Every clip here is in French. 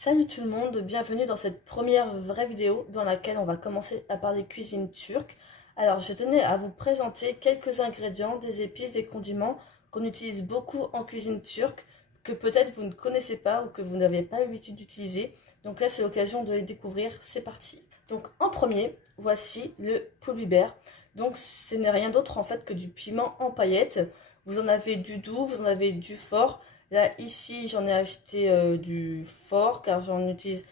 Salut tout le monde, bienvenue dans cette première vraie vidéo dans laquelle on va commencer à parler cuisine turque. Alors je tenais à vous présenter quelques ingrédients, des épices, des condiments qu'on utilise beaucoup en cuisine turque, que peut-être vous ne connaissez pas ou que vous n'avez pas l'habitude d'utiliser. Donc là c'est l'occasion de les découvrir, c'est parti. Donc en premier, voici le poulbiber. Donc ce n'est rien d'autre en fait que du piment en paillettes. Vous en avez du doux, vous en avez du fort. Là, ici, j'en ai acheté du fort car j'en utilise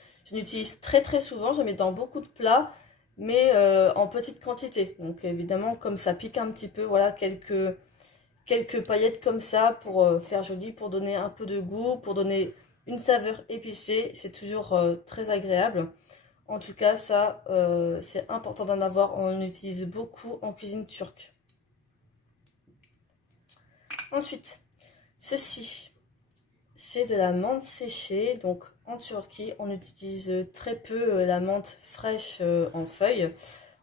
très souvent. Je mets dans beaucoup de plats, mais en petite quantité. Donc évidemment, comme ça pique un petit peu, voilà, quelques paillettes comme ça pour faire joli, pour donner un peu de goût, pour donner une saveur épicée. C'est toujours très agréable. En tout cas, ça, c'est important d'en avoir. On en utilise beaucoup en cuisine turque. Ensuite, ceci. C'est de la menthe séchée, donc en Turquie on utilise très peu la menthe fraîche en feuilles.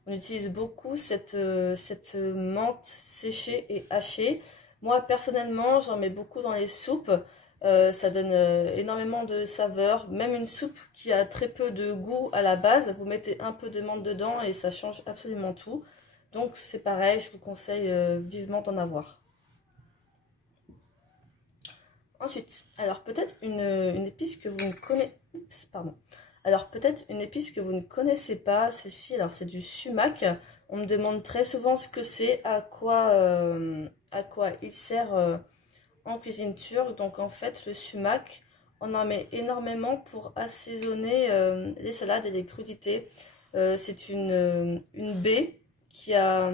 On utilise beaucoup cette menthe séchée et hachée. Moi personnellement j'en mets beaucoup dans les soupes, ça donne énormément de saveur. Même une soupe qui a très peu de goût à la base, vous mettez un peu de menthe dedans et ça change absolument tout. Donc c'est pareil, je vous conseille vivement d'en avoir. Ensuite, alors peut-être une épice que vous ne connaissez, pardon. Alors peut-être une épice que vous ne connaissez pas, ceci, alors c'est du sumac. On me demande très souvent ce que c'est, à quoi il sert en cuisine turque. Donc en fait le sumac, on en met énormément pour assaisonner les salades et les crudités. C'est une baie qui a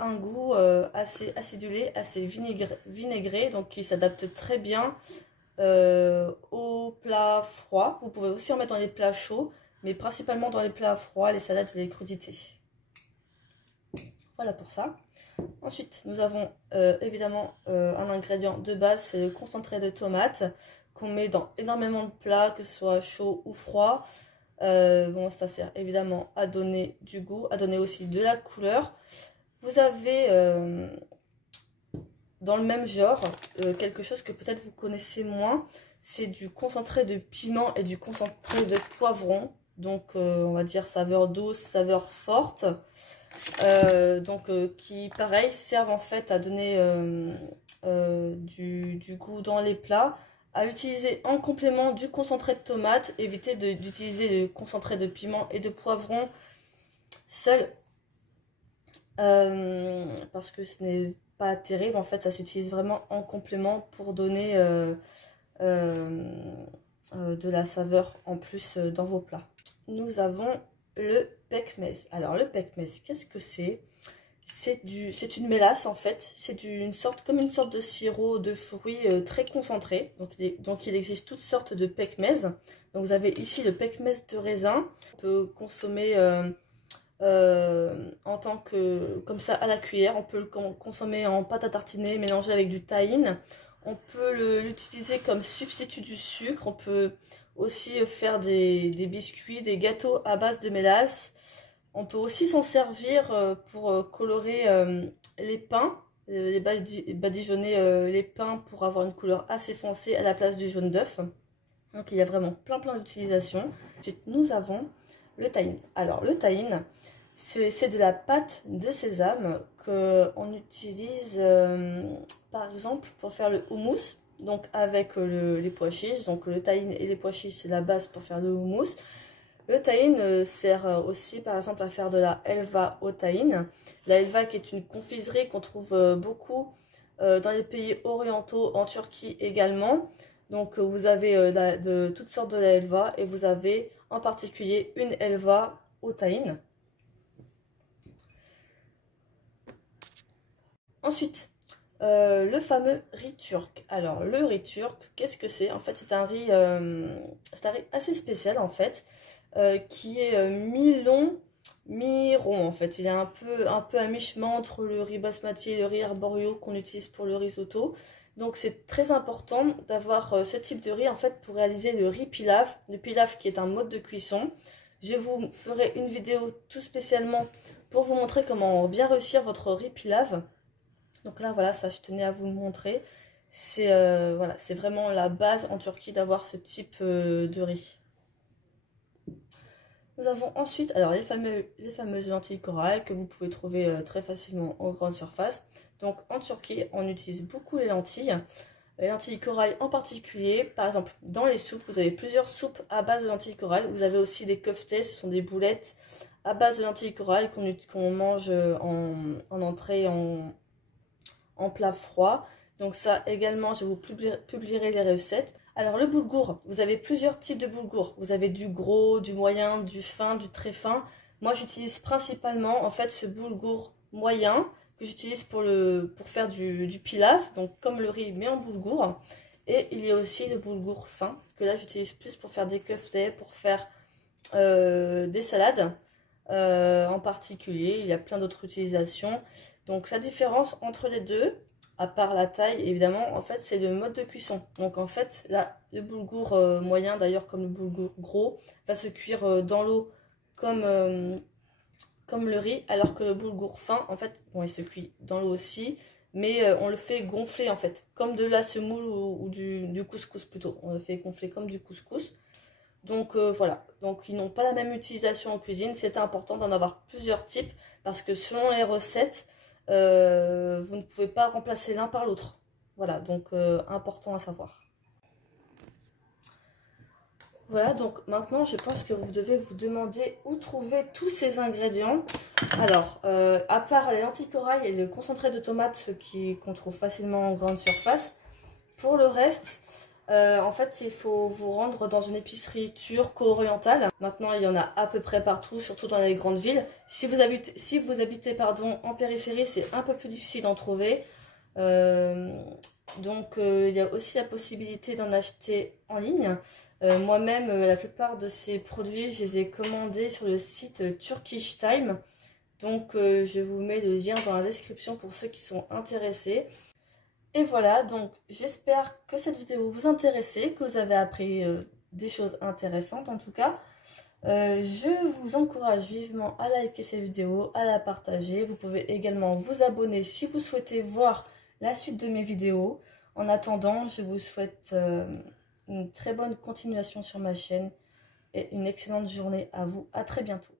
un goût assez acidulé, assez vinaigré, donc qui s'adapte très bien aux plats froids. Vous pouvez aussi en mettre dans les plats chauds, mais principalement dans les plats froids, les salades et les crudités. Voilà pour ça. Ensuite, nous avons évidemment un ingrédient de base, c'est le concentré de tomate, qu'on met dans énormément de plats, que ce soit chaud ou froid. Bon, ça sert évidemment à donner du goût, à donner aussi de la couleur. Vous avez dans le même genre quelque chose que peut-être vous connaissez moins, c'est du concentré de piment et du concentré de poivron, donc on va dire saveur douce, saveur forte, qui pareil servent en fait à donner du goût dans les plats, à utiliser en complément du concentré de tomate. Évitez d'utiliser le concentré de piment et de poivron seul. Parce que ce n'est pas terrible, en fait ça s'utilise vraiment en complément pour donner de la saveur en plus dans vos plats. Nous avons le pekmez. Alors le pekmez, qu'est-ce que c'est? C'est une mélasse en fait, c'est comme une sorte de sirop de fruits très concentré. Donc il existe toutes sortes de pekmez. Donc vous avez ici le pekmez de raisin, on peut consommer en tant que comme ça à la cuillère. On peut le consommer en pâte à tartiner mélangé avec du tahine. On peut l'utiliser comme substitut du sucre. On peut aussi faire des biscuits, des gâteaux à base de mélasse. On peut aussi s'en servir pour colorer les pains, badigeonner les pains pour avoir une couleur assez foncée à la place du jaune d'œuf. Donc il y a vraiment plein d'utilisations. Ensuite nous avons le tahine. Alors le tahine, c'est de la pâte de sésame qu'on utilise par exemple pour faire le houmous, donc avec les pois chiches. Donc le tahine et les pois chiches, c'est la base pour faire le houmous. Le tahine sert aussi par exemple à faire de la helva au tahine. La helva qui est une confiserie qu'on trouve beaucoup dans les pays orientaux, en Turquie également. Donc vous avez de toutes sortes de la helva et vous avez en particulier une helva au tahine. Ensuite, le fameux riz turc. Alors le riz turc, qu'est-ce que c'est? En fait c'est un riz assez spécial en fait, qui est mi-long, mi-rond en fait. Il est un peu à mi-chemin entre le riz basmati et le riz arborio qu'on utilise pour le risotto. Donc c'est très important d'avoir ce type de riz en fait pour réaliser le riz pilaf. Le pilaf qui est un mode de cuisson. Je vous ferai une vidéo tout spécialement pour vous montrer comment bien réussir votre riz pilaf. Donc là voilà, ça je tenais à vous le montrer. C'est voilà, c'est vraiment la base en Turquie d'avoir ce type de riz. Nous avons ensuite alors les fameuses lentilles corail que vous pouvez trouver très facilement en grande surface. Donc en Turquie, on utilise beaucoup les lentilles corail en particulier. Par exemple, dans les soupes, vous avez plusieurs soupes à base de lentilles corail. Vous avez aussi des köftes, ce sont des boulettes à base de lentilles corail qu'on mange en entrée, en plat froid. Donc ça également, je vous publierai les recettes. Alors le boulgour, vous avez plusieurs types de boulgour. Vous avez du gros, du moyen, du fin, du très fin. Moi j'utilise principalement en fait ce boulgour moyen que j'utilise pour faire du pilaf, donc comme le riz mais en boulgour. Et il y a aussi le boulgour fin, que là j'utilise plus pour faire des köftes, pour faire des salades en particulier. Il y a plein d'autres utilisations. Donc la différence entre les deux, à part la taille évidemment, en fait c'est le mode de cuisson. Donc en fait là le boulgour moyen, d'ailleurs comme le boulgour gros, va se cuire dans l'eau comme le riz, alors que le boulgour fin en fait bon, il se cuit dans l'eau aussi, mais on le fait gonfler en fait comme de la semoule ou du couscous plutôt. On le fait gonfler comme du couscous. Donc voilà, donc ils n'ont pas la même utilisation en cuisine. C'est important d'en avoir plusieurs types parce que selon les recettes, vous ne pouvez pas remplacer l'un par l'autre. Voilà, donc important à savoir. Voilà, donc maintenant je pense que vous devez vous demander où trouver tous ces ingrédients. Alors, à part les lentilles corail et le concentré de tomates qu'on trouve facilement en grande surface, pour le reste, en fait, il faut vous rendre dans une épicerie turco-orientale. Maintenant, il y en a à peu près partout, surtout dans les grandes villes. Si vous habitez en périphérie, c'est un peu plus difficile d'en trouver. Donc, il y a aussi la possibilité d'en acheter en ligne. Moi-même, la plupart de ces produits, je les ai commandés sur le site Turkish Time. Donc, je vous mets le lien dans la description pour ceux qui sont intéressés. Et voilà, donc j'espère que cette vidéo vous intéressait, que vous avez appris des choses intéressantes en tout cas. Je vous encourage vivement à liker cette vidéo, à la partager. Vous pouvez également vous abonner si vous souhaitez voir la suite de mes vidéos. En attendant, je vous souhaite une très bonne continuation sur ma chaîne et une excellente journée à vous. À très bientôt.